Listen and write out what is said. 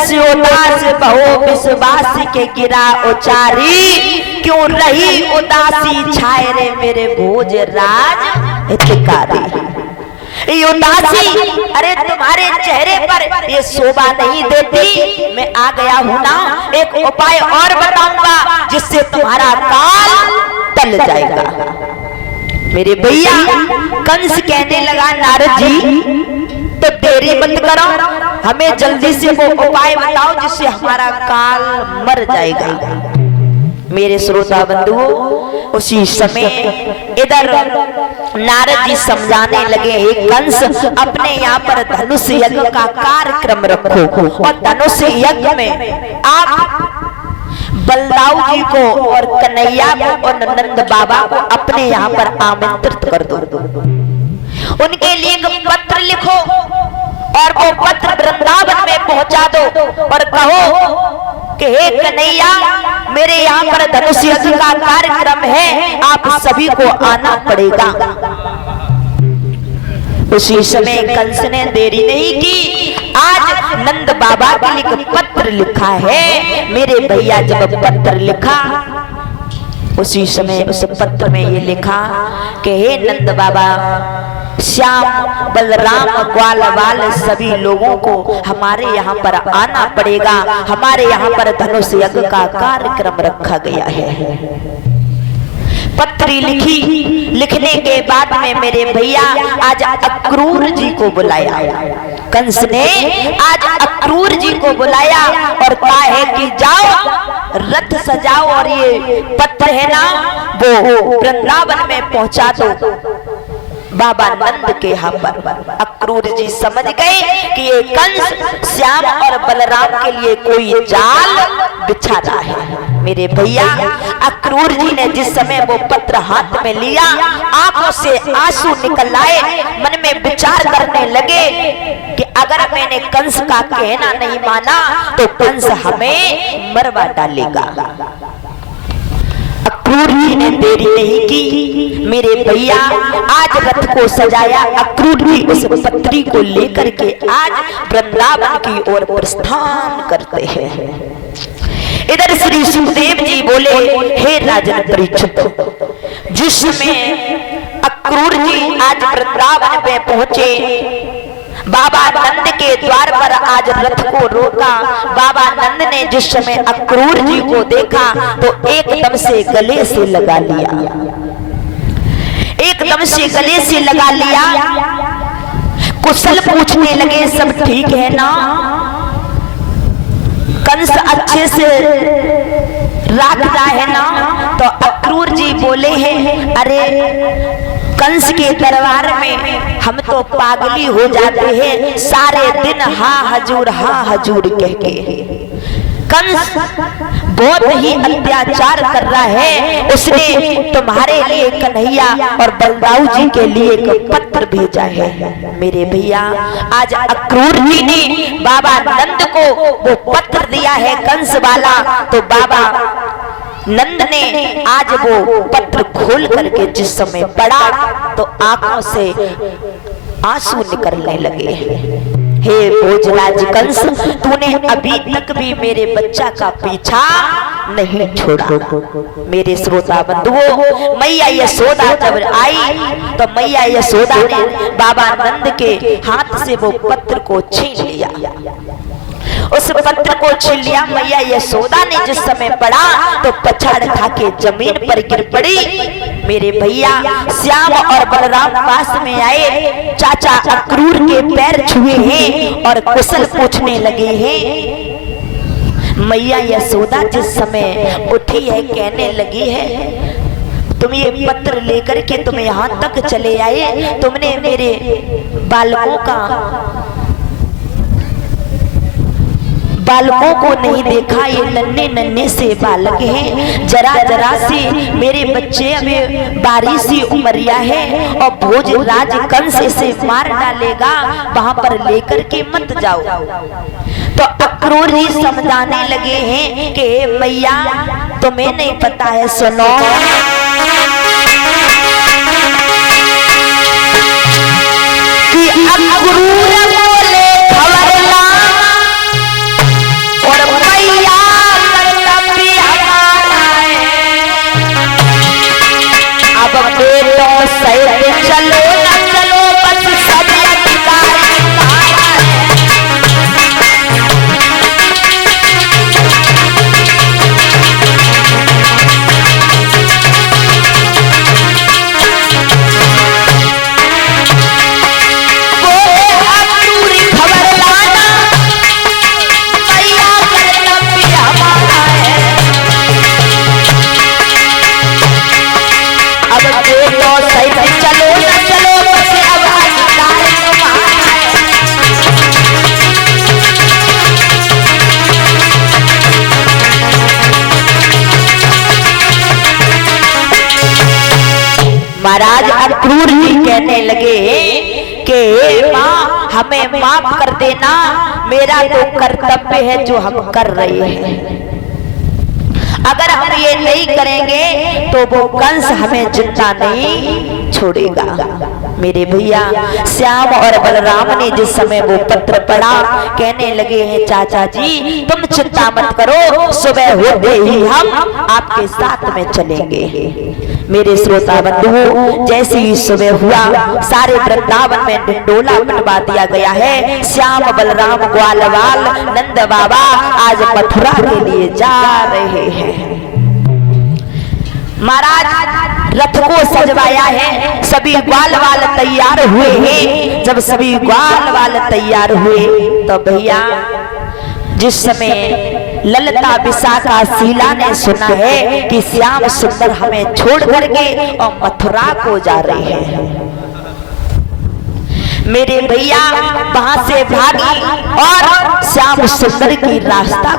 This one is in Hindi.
कंस उदास बहु विश्वास के गिरा उचारी, क्यों रही उदासी छाए रे मेरे भोज राज हितकारी। ये उदासी अरे तुम्हारे चेहरे पर ये शोभा नहीं देती। मैं आ गया हूं ना, एक उपाय और बताऊंगा जिससे तुम्हारा काल टल जाएगा। मेरे भैया कंस कहने लगा, नारद जी तो देरी मत करो, हमें जल्दी से वो उपाय बताओ जिससे हमारा काल मर जाएगा। मेरे श्रोता बंधुओं, उसी समय इधर नारद जी समझाने लगे, हे कंस अपने यहाँ पर धनुष यज्ञ का कार्यक्रम रखो और धनुष यज्ञ में आप बलदाऊ जी को और कन्हैया को और नंद बाबा को अपने यहाँ पर आमंत्रित कर दो। उनके लिए एक पत्र लिखो और वो पत्र वृंदावन में पहुंचा दो और कहो कि हे कन्हैया, मेरे यहाँ पर धनुष यज्ञ का कार्यक्रम है, आप सभी को आना पड़ेगा। उसी समय कंस ने देरी नहीं की, आज नंद बाबा के लिए एक पत्र लिखा है। मेरे भैया जब पत्र लिखा, उसी समय उस पत्र में ये लिखा कि हे नंद बाबा, श्याम बलराम ग्वाल वाल सभी लोगों को हमारे यहाँ पर आना पड़ेगा। हमारे यहाँ पर धनुष यज्ञ का कार्यक्रम रखा गया है। पत्री लिखी, लिखने के बाद में मेरे भैया आज अक्रूर जी को बुलाया। कंस ने आज अक्रूर जी को बुलाया और कहा है कि जाओ रथ सजाओ और ये पत्र है ना वो वृंदावन में पहुंचा दो बाबा नंद के यहाँ पर। अक्रूर जी समझ गए कि ये कंस श्याम और बलराम के लिए कोई जाल बिछा रहा है। मेरे भैया अक्रूर जी ने जिस समय वो पत्र हाथ में लिया, आंखों से आंसू निकल आए, मन में विचार करने लगे कि अगर मैंने कंस का कहना नहीं माना तो कंस हमें मरवा डालेगा। अक्रूर जी ने देरी नहीं की। मेरे भैया आज रथ को सजाया। अक्रूर जी उस पत्री को लेकर के आज वृंदावन की ओर प्रस्थान करते हैं। इधर श्री सुखदेव जी बोले, हे राजन परीक्षित, जिस समय अक्रूर जी आज वृंदावन में पहुंचे, बाबा नंद के द्वार पर आज रथ को रोका। बाबा नंद ने जिस समय अक्रूर जी को देखा तो एकदम से गले से लगा लिया, एकदम से गले से लगा लिया। कुशल पूछने लगे, सब ठीक है ना? कंस अच्छे से रखता है ना? तो अक्रूर जी बोले हैं, अरे कंस के दरबार में हम तो पागली हो जाते हैं, सारे दिन हाँ हजूर कह के। कंस बहुत ही अत्याचार कर रहा है। उसने तुम्हारे लिए कन्हैया और बलदाऊ जी के लिए एक पत्र भेजा है। मेरे भैया आज अक्रूर जी ने बाबा नंद को वो पत्र दिया है कंस वाला, तो बाबा नंद ने आज वो पत्र खोल करके जिस समय पढ़ा तो आंखों से आंसू निकलने लगे। हे भोजराज कंस, तूने अभी तक भी मेरे बच्चा का पीछा नहीं छोड़ा। मेरे श्रोता बंधुओं, मैया यशोदा जब आई तो मैया यशोदा ने बाबा नंद के हाथ से वो पत्र को छीन लिया। उस पत्र को छीन लिया। मैया यशोदा ने जिस समय पढ़ा तो पछाड़ खा के जमीन पर गिर पड़ी। मेरे भैया श्याम और बलराम पास में आए, चाचा अक्रूर के पैर छुए हैं और कुशल पूछने लगे हैं। मैया यशोदा जिस समय उठी है कहने लगी है, तुम ये पत्र लेकर के तुम यहाँ तक चले आए, तुमने मेरे बालकों को नहीं देखा? ये नन्हे नन्हे से बालक हैं, जरा जरा से मेरे बच्चे, अभी बारी सी उमरिया है और भोजराज कंस से मार डालेगा, वहां पर लेकर के मत जाओ। तो अक्रूर जी समझाने लगे हैं कि मैया तुम्हें नहीं पता है, सुनो। कि अक्रूर बोले खबरला महाराज अक्रूर जी कहने लगे कि माँ हमें माफ कर देना, मेरा तो कर्तव्य है जो हम कर रहे हैं। अगर हम ये नहीं करेंगे तो वो कंस हमें जिंदा नहीं छोड़ेगा। मेरे भैया श्याम और बलराम ने जिस समय वो पत्र पढ़ा, कहने लगे हैं चाचा जी तुम चिंता मत करो, सुबह होते ही हम आपके साथ में चलेंगे। मेरे श्रोता बंधुओं, जैसे ही सुबह हुआ सारे वृंदावन में ढिंडोला पिटवा दिया गया है। श्याम बलराम ग्वालवाल नंद बाबा आज मथुरा के लिए जा रहे हैं। महाराज रथ को सजवाया है, सभी ग्वाल वाल तैयार हुए हैं। जब सभी ग्वाल वाल तैयार हुए तो भैया जिस समय ललता विशाखा शीला ने सुना है कि श्याम सुंदर हमें छोड़ करके और मथुरा को जा रहे हैं, मेरे भैया वहां से भागी और श्याम सुंदर की रास्ता